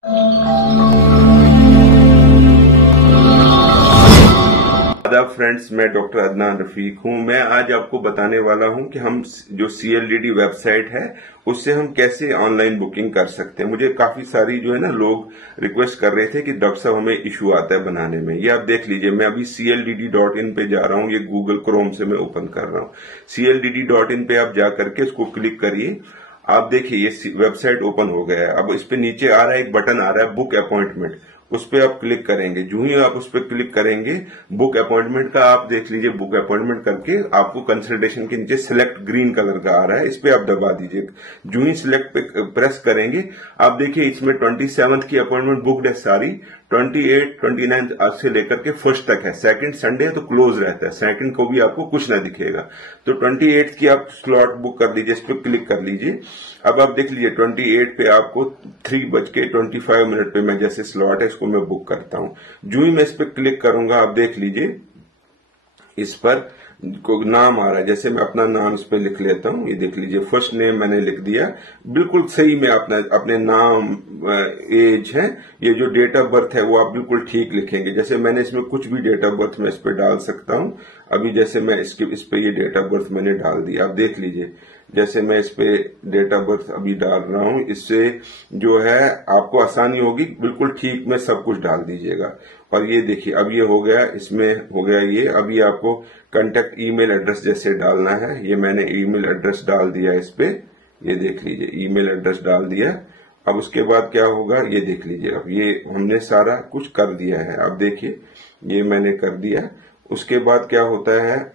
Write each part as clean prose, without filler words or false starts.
आदाब फ्रेंड्स, मैं डॉक्टर अदनान रफीक हूं। मैं आज आपको बताने वाला हूं कि हम जो CLDD वेबसाइट है उससे हम कैसे ऑनलाइन बुकिंग कर सकते हैं। मुझे काफी सारी जो है ना लोग रिक्वेस्ट कर रहे थे कि डॉक्टर साहब हमें इशू आता है बनाने में। ये आप देख लीजिए, मैं अभी CLDD.in पे जा रहा हूं। ये गूगल क्रोम से मैं ओपन कर रहा हूं। CLDD.in पे आप जा करके इसको क्लिक करिए। आप देखिए ये वेबसाइट ओपन हो गया है। अब इस पे नीचे आ रहा है, एक बटन आ रहा है बुक अपॉइंटमेंट। उस पे आप क्लिक करेंगे। जो ही आप उस पे क्लिक करेंगे बुक अपॉइंटमेंट का, आप देख लीजिए बुक अपॉइंटमेंट करके आपको कंसल्टेशन के नीचे सिलेक्ट ग्रीन कलर का आ रहा है, इस पे आप दबा दीजिए। जो ही सिलेक्ट पे प्रेस करेंगे, आप देखिए इसमें 27 की अपॉइंटमेंट बुकड है सारी। 28, 29 आज से लेकर के फर्स्ट तक है। सेकंड संडे है तो क्लोज रहता है, सेकंड को भी आपको कुछ ना दिखेगा। तो 28 की आप स्लॉट बुक कर लीजिए, इस पर क्लिक कर लीजिए। अब आप देख लीजिए 28 पे आपको 3:25 पे मैं जैसे स्लॉट है इसको मैं बुक करता हूं। जो ही मैं इस पर क्लिक करूंगा, आप देख लीजिए इस पर को नाम आ रहा है। जैसे मैं अपना नाम इस पे लिख लेता हूं। ये देख लीजिए फर्स्ट नेम मैंने लिख दिया, बिल्कुल सही में अपने नाम, एज है, ये जो डेट ऑफ बर्थ है वो आप बिल्कुल ठीक लिखेंगे। जैसे मैंने इसमें कुछ भी डेट ऑफ बर्थ मैं इस पे डाल सकता हूं। अभी जैसे मैं इस पे ये डेट ऑफ बर्थ मैंने डाल दिया, आप देख लीजिए। जैसे मैं इस पे डेट ऑफ बर्थ अभी डाल रहा हूं, इससे जो है आपको आसानी होगी। बिल्कुल ठीक में सब कुछ डाल दीजिएगा। और ये देखिए अब ये हो गया, इसमें हो गया ये। अभी आपको कांटेक्ट ईमेल एड्रेस जैसे डालना है, ये मैंने ईमेल एड्रेस डाल दिया इस पे। ये देख लीजिए ईमेल एड्रेस डाल दिया। अब उसके बाद क्या होगा ये देख लीजिए। अब ये हमने सारा कुछ कर दिया है। अब देखिए ये मैंने कर दिया। उसके बाद क्या होता है,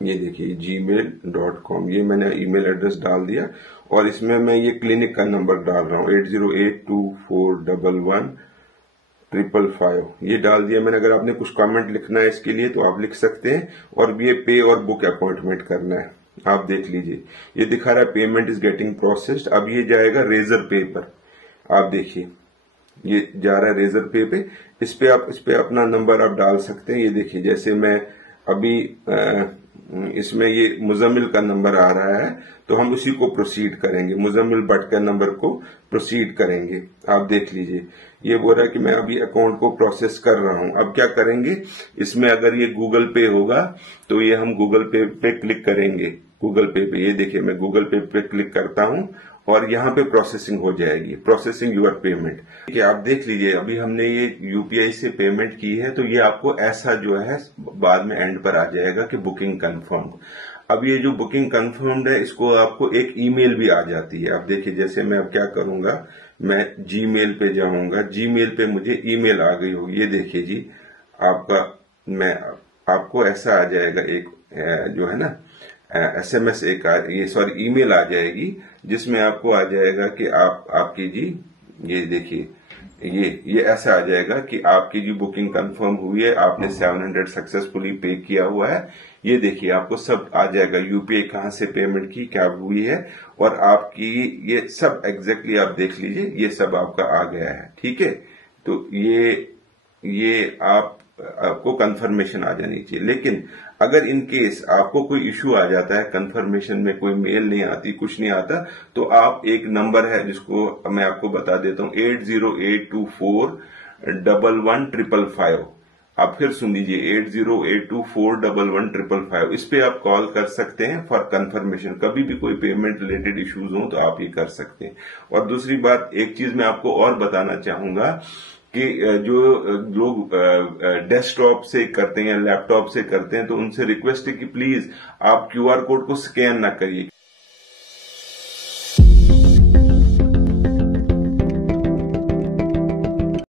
ये देखिए gmail.com, ये मैंने ईमेल एड्रेस डाल दिया। और इसमें मैं ये क्लिनिक का नंबर डाल रहा हूँ 8082411555, ये डाल दिया मैंने। अगर आपने कुछ कमेंट लिखना है इसके लिए तो आप लिख सकते हैं। और ये पे और बुक अपॉइंटमेंट करना है। आप देख लीजिए ये दिखा रहा है पेमेंट इज गेटिंग प्रोसेस्ड। अब ये जाएगा रेजर पे पर। आप देखिए ये जा रहा है रेजर पे। इस पे अपना नंबर आप डाल सकते हैं। ये देखिए जैसे मैं अभी इसमें ये मुजम्मिल का नंबर आ रहा है तो हम उसी को प्रोसीड करेंगे। मुजम्मिल भट्ट का नंबर को प्रोसीड करेंगे। आप देख लीजिए ये बोल रहा है कि मैं अभी अकाउंट को प्रोसेस कर रहा हूं। अब क्या करेंगे, इसमें अगर ये गूगल पे होगा तो ये हम गूगल पे क्लिक करेंगे। गूगल पे ये देखिए मैं गूगल पे क्लिक करता हूं और यहाँ पे प्रोसेसिंग हो जाएगी, प्रोसेसिंग यूर पेमेंट। ठीक है, आप देख लीजिए अभी हमने ये यूपीआई से पेमेंट की है तो ये आपको ऐसा जो है बाद में एंड पर आ जाएगा कि बुकिंग कंफर्म। अब ये जो बुकिंग कंफर्म्ड है इसको आपको एक ईमेल भी आ जाती है। आप देखिए जैसे मैं अब क्या करूंगा, मैं जीमेल पे जाऊंगा। जीमेल पे मुझे ईमेल आ गई होगी। ये देखिए जी आपको ऐसा आ जाएगा एक जो है ना SMS ईमेल आ जाएगी जिसमें आपको आ जाएगा कि आपकी जी ये देखिए ये ऐसा आ जाएगा कि आपकी जी बुकिंग कंफर्म हुई है, आपने 700 सक्सेसफुली पे किया हुआ है। ये देखिए आपको सब आ जाएगा, यूपीआई कहां से पेमेंट की, क्या हुई है, और आपकी ये सब एग्जैक्टली आप देख लीजिए ये सब आपका आ गया है। ठीक है, तो ये आपको कंफर्मेशन आ जानी चाहिए। लेकिन अगर इन केस आपको कोई इश्यू आ जाता है, कंफर्मेशन में कोई मेल नहीं आती, कुछ नहीं आता, तो आप एक नंबर है जिसको मैं आपको बता देता हूं 8082411555। आप फिर सुन लीजिए 8082411555। इस पे आप कॉल कर सकते हैं फॉर कंफर्मेशन। कभी भी कोई पेमेंट रिलेटेड इश्यूज हो तो आप ये कर सकते हैं। और दूसरी बात, एक चीज मैं आपको और बताना चाहूंगा कि जो लोग डेस्कटॉप से करते हैं या लैपटॉप से करते हैं तो उनसे रिक्वेस्ट है कि प्लीज आप QR कोड को स्कैन ना करिए।